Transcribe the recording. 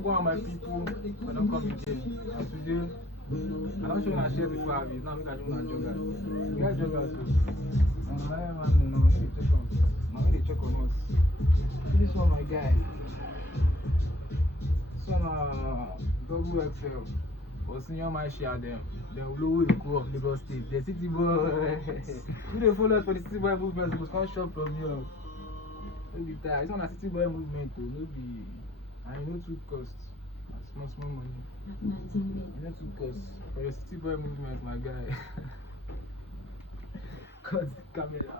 don't go on my people, I don't come again. And today, I don't show my shirt before I have it. Now, I show my jogger. We are joggers too. And I man, no, they check on. Now, they check on us. This one, my guy. Some double XL. For senior man share them. Then low the go of Lagos State. The city boy. Who they follow us for the city boy movement? We can't shop from you. No be that. It's not a city boy movement though. No be. I know too cost. Small money. I know too cost. For your city boy movement, my guy. Cut the camera.